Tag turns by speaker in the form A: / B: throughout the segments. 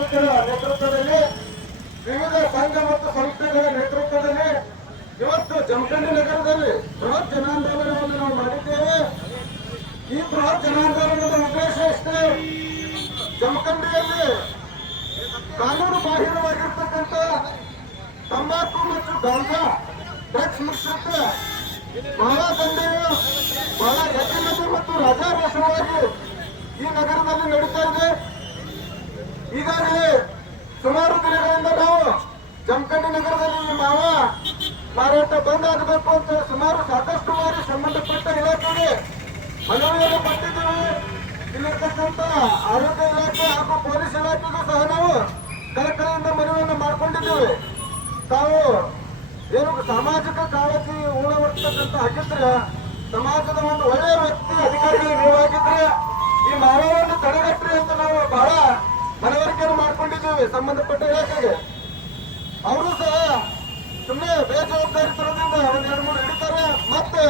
A: ಅಬ್ದುಲ್ಕರ ನೇತೃತ್ವದಲ್ಲಿ ವಿವಿಧ ಸಂಘ ಮತ್ತು ಸಂಸ್ಥೆಗಳ ನೇತೃತ್ವದಲ್ಲಿ ಇವತ್ತು ಜಮಖಂಡಿ ನಗರದಲ್ಲಿ ಬೃಹತ್ ಜನಾಂದೋಲನವನ್ನು ನಾವು ಮಾಡಿದ್ದೇವೆ. ಈ ಬೃಹತ್ ಜನಾಂದೋಲನದ ಉದ್ದೇಶ ಇಷ್ಟೇ. ಜಮಖಂಡಿಯಲ್ಲಿ ಕಾನೂನು ಬಾಹಿರವಾಗಿರ್ತಕ್ಕಂಥ ತಂಬಾಕು ಮತ್ತು ಗಾಂಜಾ ಡ್ರಗ್ಸ್ ಮಿಶ್ರಿತ ಬಹಳ ದಂಧೆಯು ಬಹಳ ಹೆಚ್ಚಿನದು ಮತ್ತು ರಾಜಾರೋಷವಾಗಿ ಈ ನಗರದಲ್ಲಿ ನಡೀತಾ ಇದೆ. ಈಗಾಗಲೇ ಸುಮಾರು ದಿನಗಳಿಂದ ನಾವು ಜಮಖಂಡಿ ನಗರದಲ್ಲಿ ಮಾವ ಮಾರಾಟ ಬಂದ್ ಆಗಬೇಕು ಅಂತ ಸುಮಾರು ಸಾಕಷ್ಟು ಬಾರಿ ಸಂಬಂಧಪಟ್ಟ ಇಲಾಖೆಗೆ ಮನವಿಯನ್ನು ಕೊಟ್ಟಿದ್ದೇವೆ. ಇಲ್ಲಿರ್ತಕ್ಕಂಥ ಆರೋಗ್ಯ ಇಲಾಖೆ ಹಾಗೂ ಪೊಲೀಸ್ ಇಲಾಖೆಗೂ ಸಹ ನಾವು ಕಳಕಳಿಯಿಂದ ಮನವಿಯನ್ನು ಮಾಡಿಕೊಂಡಿದ್ದೇವೆ. ತಾವು ಏನು ಸಾಮಾಜಿಕ ಕಾಳಜಿ ಉಳವರ್ತಕ್ಕಂಥ ಹಾಗಿದ್ರೆ ಸಮಾಜದ ಒಂದು ಒಳ್ಳೆಯ ವ್ಯಕ್ತಿ ಅಧಿಕಾರಿಗಳು ನೀವಾಗಿದ್ರೆ, ಈ ಮಾವವನ್ನು ತಡೆಗಟ್ಟ್ರಿ ಅಂತ ನಾವು ಬಹಳ ಮನವರಿಕೆಯನ್ನು ಮಾಡ್ಕೊಂಡಿದ್ದೇವೆ, ಸಂಬಂಧಪಟ್ಟ ಇಲಾಖೆಗೆ. ಅವರು ಸಹ ಸುಮ್ಮನೆ ಬೇಜವಾಬ್ದಾರಿತನದಿಂದ ಒಂದ್ ಎರಡು ಮೂರು ಹಿಡಿತಾರೆ. ಮತ್ತೆ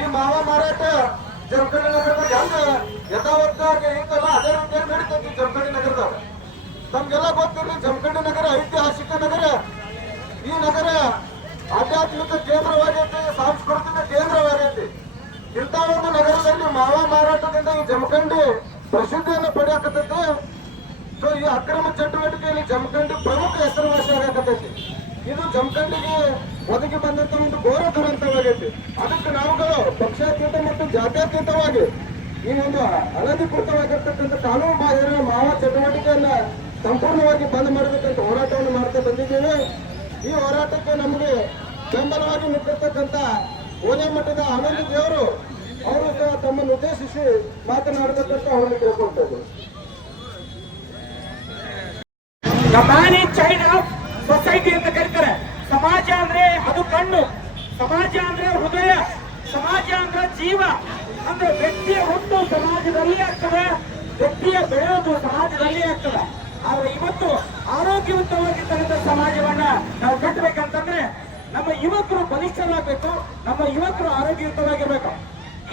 A: ಈ ಮಾವ ಮಾರಾಟ ಜಮಖಂಡಿ ನಗರದ ಹೆಂಗ ಯಥಾವತ್ತಾಗಿ ಇರ್ತಲ್ಲ ಅದೇ ರೀತಿಯಾಗಿ ನಡೀತೈತಿ ಜಮಖಂಡಿ ನಗರದಾಗ ತಮ್ಗೆಲ್ಲ ಗೊತ್ತಿರಲಿ ಜಮಖಂಡಿ ನಗರ ಐತಿಹಾಸಿಕ ನಗರ. ಈ ನಗರ ಆಧ್ಯಾತ್ಮಿಕ ಕೇಂದ್ರವಾಗೈತಿ, ಸಾಂಸ್ಕೃತಿಕ ಕೇಂದ್ರವಾಗೈತಿ. ಇಂಥ ಒಂದು ನಗರದಲ್ಲಿ ಮಾವ ಮಾರಾಟದಿಂದ ಈ ಜಮಖಂಡಿ ಪ್ರಸಿದ್ಧಿಯನ್ನು ಪಡೆಯಕತ್ತೈತಿ ಅಕ್ರಮ ಚಟುವಟಿಕೆಯಲ್ಲಿ ಜಮಖಂಡಿ ಪ್ರಮುಖ ಹೆಸರುವಾಸಿ ಆಗಕತ್ತೈತಿ ಇದು ಜಮಖಂಡಿಗೆ ಒದಗಿ ಬಂದಂತ ಒಂದು ಘೋರ ದುರಂತವಾಗೈತಿ ಅದಕ್ಕೆ ನಾವುಗಳು ಪಕ್ಷಾತೀತ ಮತ್ತು ಜಾತ್ಯಾತೀತವಾಗಿ ಈ ಒಂದು ಅನಧಿಕೃತವಾಗಿರ್ತಕ್ಕಂಥ ಕಾನೂನು ಬಾಹಿರ ಮಾವ ಚಟುವಟಿಕೆಯನ್ನ ಸಂಪೂರ್ಣವಾಗಿ ಬಂದ್ ಮಾಡಬೇಕಂತ ಹೋರಾಟವನ್ನು ಮಾಡ್ತಾ ಬಂದಿದ್ದೇವೆ. ಈ ಹೋರಾಟಕ್ಕೆ ನಮಗೆ ಬೆಂಬಲವಾಗಿ ನಿಂತಿರ್ತಕ್ಕಂಥ ಓಲೆ ಮಠದ ಆನಂದ ದೇವರು, ಅವರು ತಮ್ಮನ್ನು ಉದ್ದೇಶಿಸಿ ಮಾತನಾಡಬೇಕಂತ ಅವರನ್ನು ಕೇಳ್ಕೊಳ್ತಾ
B: ದ ಚೈನಾ ಸೊಸೈಟಿ ಅಂತ ಕರೀತಾರೆ. ಸಮಾಜ ಅಂದ್ರೆ ಅದು ಕಣ್ಣು. ಸಮಾಜ ಅಂದ್ರೆ ಹೃದಯ. ಸಮಾಜ ಅಂದ್ರೆ ಜೀವ. ಅಂದ್ರೆ ವ್ಯಕ್ತಿಯ ಹುಟ್ಟು ಸಮಾಜದಲ್ಲಿ ಆಗ್ತದೆ. ವ್ಯಕ್ತಿಯ ಬೆಳೆಯೋದು ಸಮಾಜದಲ್ಲಿ ಆಗ್ತದೆ. ಆದ್ರೆ ಇವತ್ತು ಆರೋಗ್ಯವಂತವಾಗಿರ್ತಕ್ಕಂಥ ಸಮಾಜವನ್ನ ನಾವು ಕಟ್ಟಬೇಕಂತಂದ್ರೆ ನಮ್ಮ ಯುವಕರು ಬಲಿಷ್ಠರಾಗಬೇಕು, ನಮ್ಮ ಯುವಕರು ಆರೋಗ್ಯಯುತವಾಗಿರ್ಬೇಕು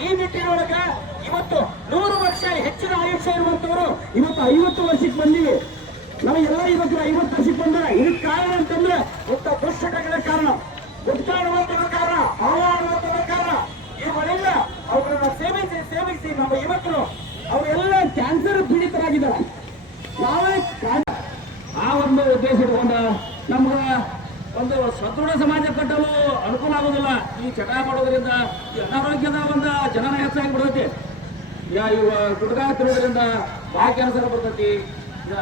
B: ಈ ನಿಟ್ಟಿನೊಳಗೆ ಇವತ್ತು ನೂರು ವರ್ಷ ಹೆಚ್ಚಿನ ಆಯುಷ್ಯ ಇರುವಂತವರು ಇವತ್ತು ಐವತ್ತು ವರ್ಷಕ್ಕೆ ಬಂದಿವಿ. ನಮಗೆಲ್ಲ ಇವತ್ತು ಐವತ್ತು ವರ್ಷಕ್ಕೆ ಬಂದ ಇದಕ್ಕೆ ಕಾರಣ ಅಂತಂದ್ರೆ ಒಬ್ಬ ದುಶ್ಚಟಗಳ ಕಾರಣ ಗುಟ್ಟಾಡುವಂತದ ಕಾರಣ ಹಾವಾಡುವಂತದ ಕಾರಣ. ಇವುಗಳಿಂದ ಅವುಗಳನ್ನ ಸೇವಿಸಿ ಸೇವಿಸಿ ನಮ್ಮ ಯುವಕರು, ಅವರೆಲ್ಲ ಕ್ಯಾನ್ಸರ್ ಪೀಡಿತರಾಗಿದ್ದಾರೆ. ನಾವೇ ಆ ಒಂದು ಉದ್ದೇಶ ಇಟ್ಕೊಂಡ ನಮ್ಗ ಒಂದು ಸದೃಢ ಸಮಾಜ ಕಟ್ಟಲು ಅನುಕೂಲ ಆಗೋದಿಲ್ಲ. ಈ ಚಟ ಮಾಡೋದ್ರಿಂದ ಈ ಅನಾರೋಗ್ಯದ ಒಂದು ಜನನ ಹೆಚ್ಚಾಗಿ ಬಿಡುತ್ತೆ ಯಾ ಇವ ಗುಟ್ಕಾ ತಿನ್ನೋದ್ರಿಂದ ಕ್ಯಾನ್ಸರ್ ಬರ್ತೈತಿ.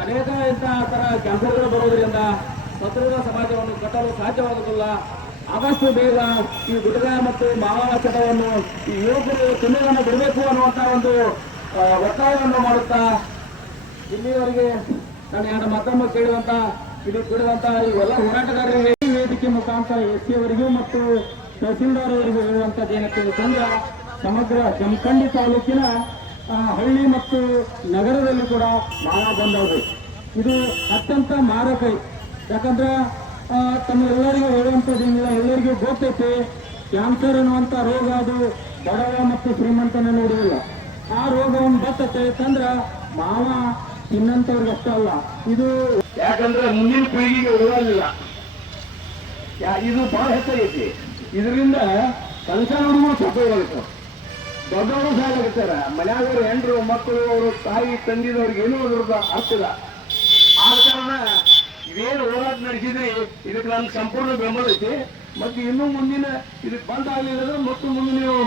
B: ಅನೇಕ ಇಂತಹ ತರ ಕ್ಯಾನ್ಸರ್ಗಳು ಬರೋದರಿಂದ ಸದೃಢ ಸಮಾಜವನ್ನು ಕಟ್ಟಲು ಸಾಧ್ಯವಾಗುವುದಿಲ್ಲ. ಆದಷ್ಟು ಬೇಗ ಈ ಗುಡ್ಡ ಮತ್ತು ಮಾವನ ಚಟವನ್ನು ಈ ಯುವಕರು ತಿನ್ನುವುದನ್ನು ಬಿಡಬೇಕು ಅನ್ನುವಂತ ಒಂದು ಒತ್ತಾಯವನ್ನು ಮಾಡುತ್ತಾ ಇಲ್ಲಿವರೆಗೆ ನಾನು ಎರಡು ಮತ್ತೊಮ್ಮೆ ಕೇಳುವಂತ ಇದು ಈ ಇವೆಲ್ಲ ಹೋರಾಟಗಾರರಿಗೆ ಈ ವೇದಿಕೆ ಮುಖಾಂತರ ಎಸ್ ಮತ್ತು ತಹಸೀಲ್ದಾರ್ ಅವರಿಗೂ ಹೇಳುವಂತದ್ದು ಏನಕ್ಕೆ ತಂದ್ರೆ ಸಮಗ್ರ ಜಮಖಂಡಿ ತಾಲೂಕಿನ ಹಳ್ಳಿ ಮತ್ತು ನಗರದಲ್ಲಿ ಕೂಡ ಬಹಳ ಬಂದವರು. ಇದು ಅತ್ಯಂತ ಮಾರಕ. ಯಾಕಂದ್ರೆ ತಮ್ಮೆಲ್ಲರಿಗೂ ಹೇಳುವಂಥದ್ದು ಏನಿಲ್ಲ, ಎಲ್ಲರಿಗೂ ಗೊತ್ತೈತೆ ಕ್ಯಾನ್ಸರ್ ಅನ್ನುವಂಥ ರೋಗ ಅದು ಬಡವ ಮತ್ತು ಶ್ರೀಮಂತನ ನೋಡುವುದಿಲ್ಲ ಆ ರೋಗವನ್ನು ಬರ್ತತೆ, ತಂದ್ರ ಮಾವ ತಿನ್ನಂತವ್ರಿಗೆ ಅಷ್ಟೇ ಅಲ್ಲ, ಇದು
C: ಯಾಕಂದ್ರೆ ಮುಂದಿನ ಪೀಳಿಗೆಗೆ ಉಳಿಯಲಿಲ್ಲ ಇದು ಬಹಳ ಹೆಚ್ಚಾಗೈತಿ. ಇದರಿಂದ ಸಂಸಾರ ಹುಡುಗರು ಸತ್ತೋಗ್ಬೇಕು. ದೊಡ್ಡವರು ಸಾಲಾಗುತ್ತಾರ ಮನ್ಯಾಗವ್ರು ಹೆಂಡ್ರು, ಮಕ್ಕಳು, ಅವರು ತಾಯಿ ತಂದಿದವ್ರಿಗೆ ಏನೂ ಅದ್ರದ್ದು ಅರ್ಥ ಇಲ್ಲ ಆದ ಕಾರಣ ಇದೇನು ಹೋರಾಟ ನಡೆಸಿದ್ರಿ, ಇದಕ್ಕೆ ನನ್ಗೆ ಸಂಪೂರ್ಣ ಬೆಂಬಲ ಐತಿ. ಮತ್ತೆ ಇನ್ನೂ ಮುಂದಿನ ಇದಕ್ಕೆ ಬಂದ್ ಆಗಲಿಲ್ಲ ಮತ್ತು ಮುಂದೆ ನೀವು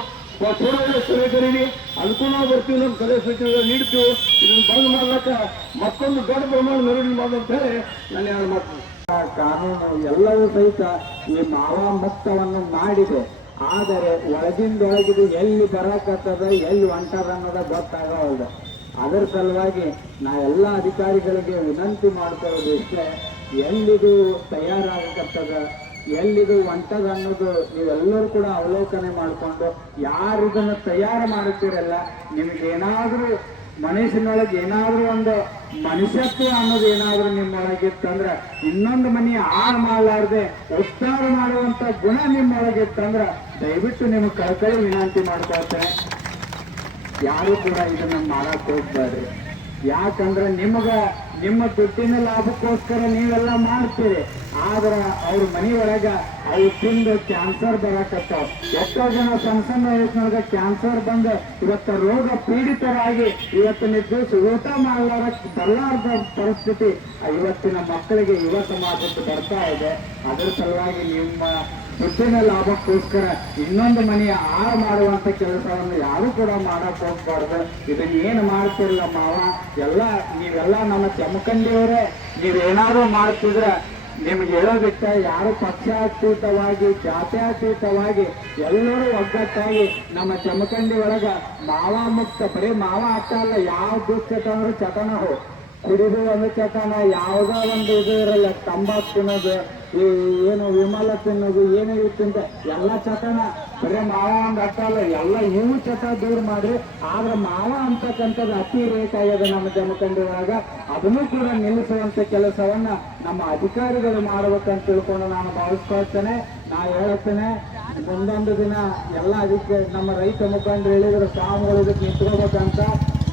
C: ಚುನಾವಣೆ ಸಭೆ ಕರೀರಿ. ಬರ್ತೀವಿ, ನಮ್ಮ ಸಲಹೆ ಸೂಚನೆಗಳು ನೀಡ್ತೀವಿ. ಇದನ್ನು ಬಂದ್ ಮಾಡ್ಲಕ್ಕ ಮತ್ತೊಂದು ದೊಡ್ಡ ಪ್ರಮಾಣ ಮಾಡೋದು ಅಂತ ಹೇಳಿ ನಾನು ಯಾರು ಮಾಡ್ತೀನಿ
B: ಕಾನೂನು ಎಲ್ಲವೂ ಸಹಿತ ಈ ಮಾವ ಮತ್ತವನ್ನು ಮಾಡಿದೆ ಆದರೆ ಒಳಗಿಂದೊಳಗಿದು ಎಲ್ಲಿ ಬರಕತ್ತದ, ಎಲ್ಲಿ ಹೊಂಟದ ಅನ್ನೋದ ಗೊತ್ತಾಗವಲ್ದು. ಅದರ ಸಲುವಾಗಿ ನಾ ಎಲ್ಲ ಅಧಿಕಾರಿಗಳಿಗೆ ವಿನಂತಿ ಮಾಡ್ಕೊಳ್ಳೋದು ಇಷ್ಟೇ, ಎಲ್ಲಿದು ತಯಾರಾಗಕತ್ತದ, ಎಲ್ಲಿದು ಒಂಟದ ಅನ್ನೋದು ನೀವೆಲ್ಲರೂ ಕೂಡ ಅವಲೋಕನೆ ಮಾಡಿಕೊಂಡು ಯಾರು ಇದನ್ನು ತಯಾರು ಮಾಡುತ್ತೀರಲ್ಲ, ನಿಮಗೇನಾದರೂ ಮನುಷ್ಯನೊಳಗೆ ಏನಾದರೂ ಒಂದು ಮನುಷ್ಯತ್ವ ಅನ್ನೋದು ಏನಾದರೂ ನಿಮ್ಮೊಳಗಿತ್ತಂದ್ರೆ, ಇನ್ನೊಂದು ಮನೆ ಹಾಳು ಮಾಡಲಾರ್ದೆ ಉತ್ಸಾಹ ಮಾಡುವಂತ ಗುಣ ನಿಮ್ಮೊಳಗಿತ್ತಂದ್ರ ದಯವಿಟ್ಟು ನಿಮಗೆ ಕಳ್ಕೊಳ್ಳಿ ವಿನಂತಿ ಮಾಡ್ಕೊಳ್ತೇನೆ ಯಾರು ಕೂಡ ಇದನ್ನ ಮಾಡಕ್ ಹೋಗ್ಬೇಡ್ರಿ. ಯಾಕಂದ್ರೆ ನಿಮಗ, ನಿಮ್ಮ ದುಡ್ಡಿನ ಲಾಭಕ್ಕೋಸ್ಕರ ನೀವೆಲ್ಲ ಮಾಡ್ತೀರಿ. ಆದ್ರ ಅವ್ರ ಮನೆಯೊಳಗ ಅವು ತಿಂದು ಕ್ಯಾನ್ಸರ್ ಬರಕತ್ತಾವ. ಎಷ್ಟೋ ಜನ ಸಣ್ಣ ಸಣ್ಣ ವಯಸ್ಸಿನೊಳಗ ಕ್ಯಾನ್ಸರ್ ಬಂದು ಇವತ್ತು ರೋಗ ಪೀಡಿತರಾಗಿ ಇವತ್ತು ನಿರ್ದೇಶ ಊಟ ಮಾಡಲಾರ ಬರಲಾರದ ಪರಿಸ್ಥಿತಿ. ಇವತ್ತಿನ ಮಕ್ಕಳಿಗೆ ಯುವ ಸಮಾಜಕ್ಕೆ ಬರ್ತಾ ಇದೆ. ಅದರ ಸಲುವಾಗಿ ನಿಮ್ಮ ದುಡ್ಡಿನ ಲಾಭಕ್ಕೋಸ್ಕರ ಇನ್ನೊಂದು ಮನೆಯ ಆಳ ಮಾಡುವಂತ ಕೆಲಸವನ್ನು ಯಾರು ಕೂಡ ಮಾಡಕ್ ಹೋಗ್ಬಾರ್ದು. ಇದನ್ನ ಏನು ಮಾಡ್ತಿರಲ್ಲ ಮಾವ? ಎಲ್ಲ, ನೀವೆಲ್ಲ ನಮ್ಮ ಚಮಕಂಡಿಯವರೇ ನೀವೇನಾದ್ರು ಮಾಡ್ತಿದ್ರೆ ನಿಮ್ಗೆ ಹೇಳೋದಿಕ್ಕ ಯಾರು ಪಕ್ಷಾತೀತವಾಗಿ, ಜಾತ್ಯಾತೀತವಾಗಿ ಎಲ್ಲರೂ ಒಗ್ಗಟ್ಟಾಗಿ ನಮ್ಮ ಚಮಕಂಡಿ ಒಳಗ ಮಾವ ಮುಕ್ತ, ಬರೀ ಮಾವ ಅಟ್ಟ ಅಲ್ಲ ಯಾವ ದುಶ್ಚಟ ಅಂದ್ರೆ ಚಟನ ಕುಡಿದು ಒಂದು ಚಟನ, ಯಾವುದೋ ಒಂದು ಇದು ಇರಲ್ಲ, ತಂಬಾಕು ತಿನ್ನೋದು ಏನು ವಿಮಲ ತಿನ್ನೋದು ಏನು ಇರುತ್ತಂತೆ ತಿಂತ ಎಲ್ಲ ಚಟನ. ಬರೀ ಮಾವ ಒಂದು ಅರ್ಥ ಅಲ್ಲ, ಎಲ್ಲ ಇವು ಚಟ ದೂರ ಮಾಡ್ರಿ. ಆದ್ರೆ ಮಾವ ಅಂತಕ್ಕಂಥದ್ದು ಅತಿ ರೇಟ್ ಆಗ್ಯದ ನಮ್ಮ ಜಮಖಂಡಿ ಒಳಗ ಅದನ್ನು ಕೂಡ ನಿಲ್ಲಿಸುವಂತ ಕೆಲಸವನ್ನ ನಮ್ಮ ಅಧಿಕಾರಿಗಳು ಮಾಡ್ಬೇಕಂತ ತಿಳ್ಕೊಂಡು ನಾನು ಭಾವಿಸ್ಕೊಳ್ತೇನೆ ನಾ ಹೇಳುತ್ತೇನೆ ಮುಂದೊಂದು ದಿನ ಎಲ್ಲ ಅದಕ್ಕೆ ನಮ್ಮ ರೈತ ಮುಖಂಡರು ಹೇಳಿದ್ರು, ಸ್ವಾಮಿಗಳು ಇದಕ್ಕೆ ನಿಂತ್ಕೋಬೇಕಂತ.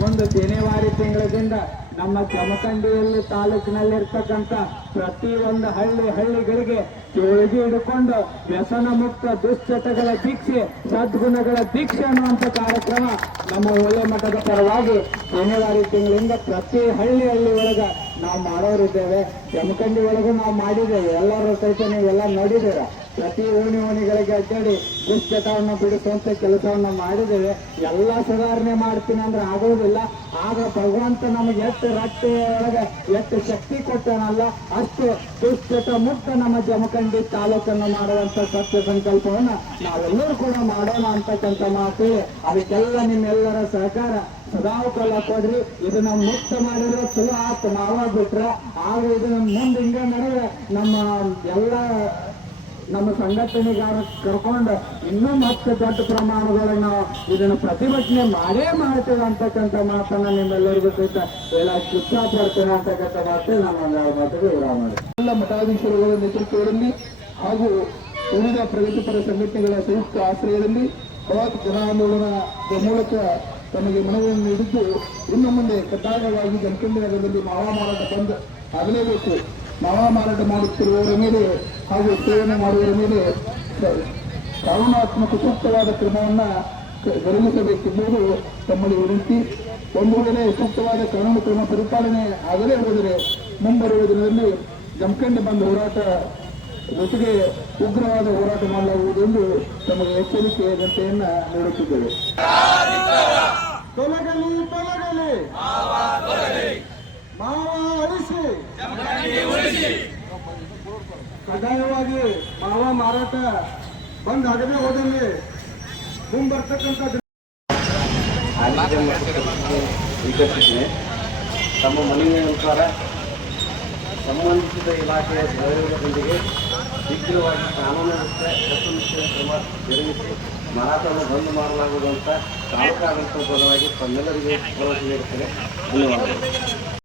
B: ಒಂದು ಜನವರಿ ತಿಂಗಳದಿಂದ ನಮ್ಮ ಜಮಖಂಡಿಯಲ್ಲಿ ತಾಲೂಕಿನಲ್ಲಿರ್ತಕ್ಕಂಥ ಪ್ರತಿ ಒಂದು ಹಳ್ಳಿ ಹಳ್ಳಿಗಳಿಗೆ ಚೋಳಿಗೆ ಹಿಡ್ಕೊಂಡು ವ್ಯಸನ ಮುಕ್ತ ದುಶ್ಚಟಗಳ ದೀಕ್ಷೆ, ಸದ್ಗುಣಗಳ ದೀಕ್ಷೆ ಅನ್ನುವಂಥ ಕಾರ್ಯಕ್ರಮ ನಮ್ಮ ಒಳ್ಳೆ ಮಠದ ಪರವಾಗಿ ಶನಿವಾರ ತಿಂಗಳಿಂದ ಪ್ರತಿ ಹಳ್ಳಿ ಹಳ್ಳಿ ಒಳಗೆ ನಾವು ಮಾಡೋರಿದ್ದೇವೆ. ಜಮಖಂಡಿ ಒಳಗೂ ನಾವು ಮಾಡಿದ್ದೇವೆ. ಎಲ್ಲರೂ ಸಹಿತ ನೀವೆಲ್ಲ ನೋಡಿದ್ದೀರ? ಪ್ರತಿ ಓಣಿ ಓಣಿಗಳಿಗೆ ಅಡ್ಡಾಡಿ ದುಶ್ಚಟವನ್ನು ಬಿಡಿಸುವಂತ ಕೆಲಸವನ್ನು ಮಾಡಿದ್ದೇವೆ. ಎಲ್ಲ ಸುಧಾರಣೆ ಮಾಡ್ತೀನಿ ಅಂದ್ರೆ ಆಗೋದಿಲ್ಲ. ಆಗ ಭಗವಂತ ನಮಗೆ ಎಷ್ಟು ರಟ್ಟೆ ಒಳಗೆ ಎಷ್ಟು ಶಕ್ತಿ ಕೊಟ್ಟನಲ್ಲ, ಅಷ್ಟು ದುಶ್ಚಟ ಮುಕ್ತ ನಮ್ಮ ಜಮಖಂಡಿ ತಾಲೂಕನ್ನು ಮಾಡುವಂತ ಸತ್ಯ ಸಂಕಲ್ಪವನ್ನ ನಾವೆಲ್ಲರೂ ಕೂಡ ಮಾಡೋಣ ಅಂತಕ್ಕಂಥ ಮಾತು ಅದಕ್ಕೆಲ್ಲ ನಿಮ್ಮೆಲ್ಲರ ಸಹಕಾರ. ಸದಾವಕಾಲ ಕೊಡ್ರಿ. ಇದನ್ನ ಮುಕ್ತ ಮಾಡಿದ್ರೆ ಚಲೋ ಆತು ಮಾವ ಬಿಟ್ರ. ಆಗ ಇದನ್ನ ಮುಂದೆ ಹಿಂಗ ನಡೆದ್ರೆ ನಮ್ಮ ಎಲ್ಲ ನಮ್ಮ ಸಂಘಟನೆಗಾರ ಕರ್ಕೊಂಡು ಇನ್ನೂ ಮತ್ತೆ ದೊಡ್ಡ ಪ್ರಮಾಣದೊಳಗೆ ನಾವು ಇದನ್ನು ಪ್ರತಿಭಟನೆ ಮಾಡೇ ಮಾಡ್ತೇವೆ ಅಂತಕ್ಕಂಥ ಮಾತನ್ನ ನಿಮ್ಮೆಲ್ಲರಿಗೂ ಸಹಿತ ಎಲ್ಲ ಶುಚ್ಛ ಪಡ್ತೇನೆ ಅಂತಕ್ಕಂಥ ಮಾತು ನಾನು ಮಾತಿಗೆ ವಿರಾಮ
D: ಎಲ್ಲ ಮಠಾಧೀಶರುಗಳ ನೇತೃತ್ವದಲ್ಲಿ ಹಾಗೂ ಉಳಿದ ಪ್ರಗತಿಪರ ಸಂಘಟನೆಗಳ ಸಂಯುಕ್ತ ಆಶ್ರಯದಲ್ಲಿ ಬೃಹತ್ ಜನ ಆಂದೋಲನದ ಮೂಲಕ ತಮಗೆ ಮನವಿಯನ್ನು ನೀಡಿದ್ದು ಇನ್ನು ಮುಂದೆ ಕಡ್ಡಾಯವಾಗಿ ಜನಕಂಡಿ ನಗರದಲ್ಲಿ ಮಾವಾ ಮಾರಾಟ ಬಂದ್ ಆಗಲೇಬೇಕು. ಮಾವಾ ಮಾರಾಟ ಮಾಡುತ್ತಿರುವವರ ಮೇಲೆ ಹಾಗೂ ಸೇವನೆ ಮಾಡುವವರ ಮೇಲೆ ಕಾನೂನಾತ್ಮಕ ಸೂಕ್ತವಾದ ಕ್ರಮವನ್ನ ಜರುಗಿಸಬೇಕೆಂಬುದು ತಮ್ಮಲ್ಲಿ ವಿನಂತಿ. ಒಂದು ವೇಳೆ ಸೂಕ್ತವಾದ ಕಾನೂನು ಕ್ರಮ ಪರಿಪಾಲನೆ ಆಗದೇ ಹೋದರೆ ಮುಂಬರುವ ದಿನದಲ್ಲಿ ಜಮಖಂಡಿ ಬಂದ್ ಹೋರಾಟ ಜೊತೆಗೆ ಉಗ್ರವಾದ ಹೋರಾಟ ಮಾಡಲಾಗುವುದು ಎಂದು ತಮಗೆ ಎಚ್ಚರಿಕೆ ಜನತೆಯನ್ನ ನೀಡುತ್ತಿದ್ದೇವೆ.
A: ತೊಲಗಲಿ ತೊಲಗಲಿ. ಕಡ್ಡಾಯವಾಗಿ ಮಾವ ಮಾರಾಟ ಬಂದ್ ಆಗದೆ ಹೋದಲ್ಲಿ ಮುಂಬರ್ತಕ್ಕಂಥ
E: ಸ್ವೀಕರಿಸಿದ್ದೇನೆ ತಮ್ಮ ಮನವಿ ಅನುಸಾರ ಸಂಬಂಧಿಸಿದ ಇಲಾಖೆಯ ಸಹಯೋಗದೊಂದಿಗೆ ಶೀಘ್ರವಾಗಿ ಕಾನೂನು ವ್ಯವಸ್ಥೆ ಕಟ್ಟುನಿಟ್ಟಿನ ಕ್ರಮ ಜರುಗಿಸಿ ಮಾರಾಟವನ್ನು ಬಂದ್ ಮಾಡಲಾಗುವುದು ಅಂತ ತಾಲೂಕಾಡಳಿತ ಪರವಾಗಿ ತಮ್ಮೆಲ್ಲರಿಗೂ ಭರವಸೆ ನೀಡುತ್ತೇನೆ ಧನ್ಯವಾದಗಳು.